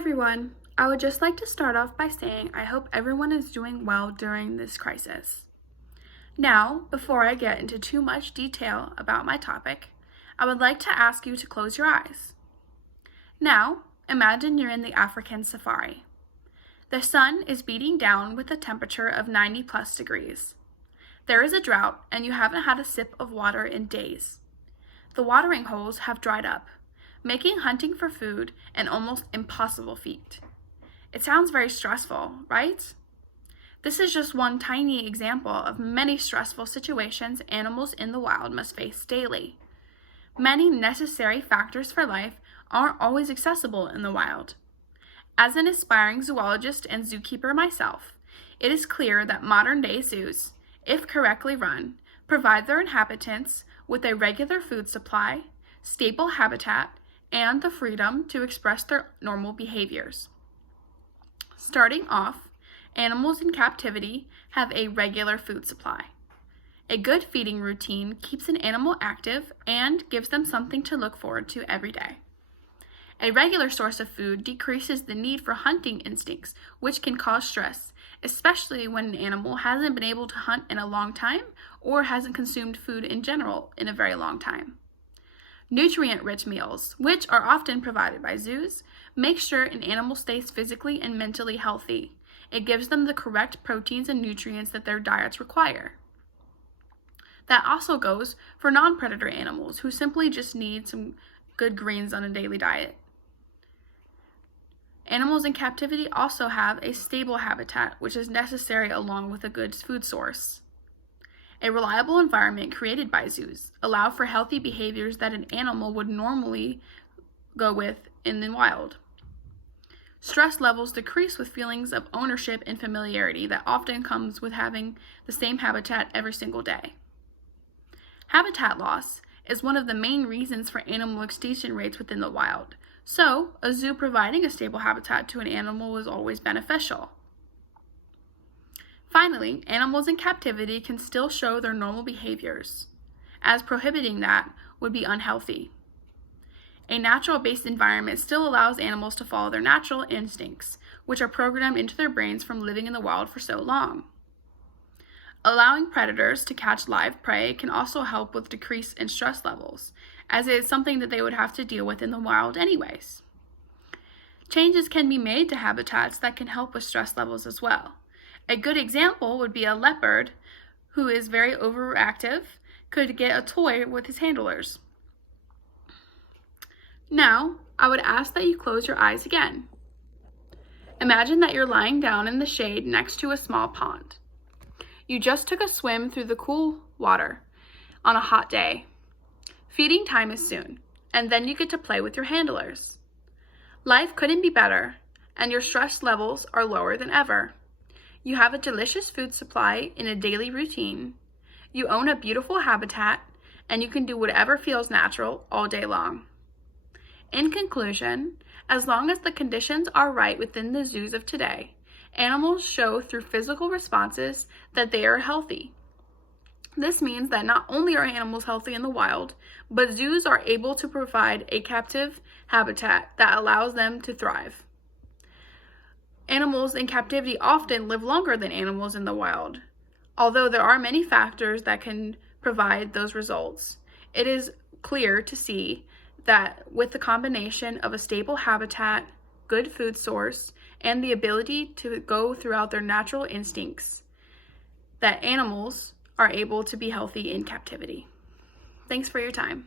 everyone. I would just like to start off by saying I hope everyone is doing well during this crisis. Now, before I get into too much detail about my topic, I would like to ask you to close your eyes. Now, imagine you're in the African safari. The sun is beating down with a temperature of 90 plus degrees. There is a drought and you haven't had a sip of water in days. The watering holes have dried up, making hunting for food an almost impossible feat. It sounds very stressful, right? This is just one tiny example of many stressful situations animals in the wild must face daily. Many necessary factors for life aren't always accessible in the wild. As an aspiring zoologist and zookeeper myself, it is clear that modern-day zoos, if correctly run, provide their inhabitants with a regular food supply, stable habitat, and the freedom to express their normal behaviors. Starting off, animals in captivity have a regular food supply. A good feeding routine keeps an animal active and gives them something to look forward to every day. A regular source of food decreases the need for hunting instincts, which can cause stress, especially when an animal hasn't been able to hunt in a long time or hasn't consumed food in general in a very long time. Nutrient-rich meals, which are often provided by zoos, make sure an animal stays physically and mentally healthy. It gives them the correct proteins and nutrients that their diets require. That also goes for non-predator animals who simply just need some good greens on a daily diet. Animals in captivity also have a stable habitat, which is necessary along with a good food source. A reliable environment created by zoos allow for healthy behaviors that an animal would normally go with in the wild. Stress levels decrease with feelings of ownership and familiarity that often comes with having the same habitat every single day. Habitat loss is one of the main reasons for animal extinction rates within the wild, so a zoo providing a stable habitat to an animal is always beneficial. Finally, animals in captivity can still show their normal behaviors, as prohibiting that would be unhealthy. A natural-based environment still allows animals to follow their natural instincts, which are programmed into their brains from living in the wild for so long. Allowing predators to catch live prey can also help with decrease in stress levels, as it is something that they would have to deal with in the wild anyways. Changes can be made to habitats that can help with stress levels as well. A good example would be a leopard who is very overactive could get a toy with his handlers. Now, I would ask that you close your eyes again. Imagine that you're lying down in the shade next to a small pond. You just took a swim through the cool water on a hot day. Feeding time is soon, and then you get to play with your handlers. Life couldn't be better, and your stress levels are lower than ever. You have a delicious food supply in a daily routine. You own a beautiful habitat, and you can do whatever feels natural all day long. In conclusion, as long as the conditions are right within the zoos of today, animals show through physical responses that they are healthy. This means that not only are animals healthy in the wild, but zoos are able to provide a captive habitat that allows them to thrive. Animals in captivity often live longer than animals in the wild. Although there are many factors that can provide those results, it is clear to see that with the combination of a stable habitat, good food source, and the ability to go throughout their natural instincts, that animals are able to be healthy in captivity. Thanks for your time.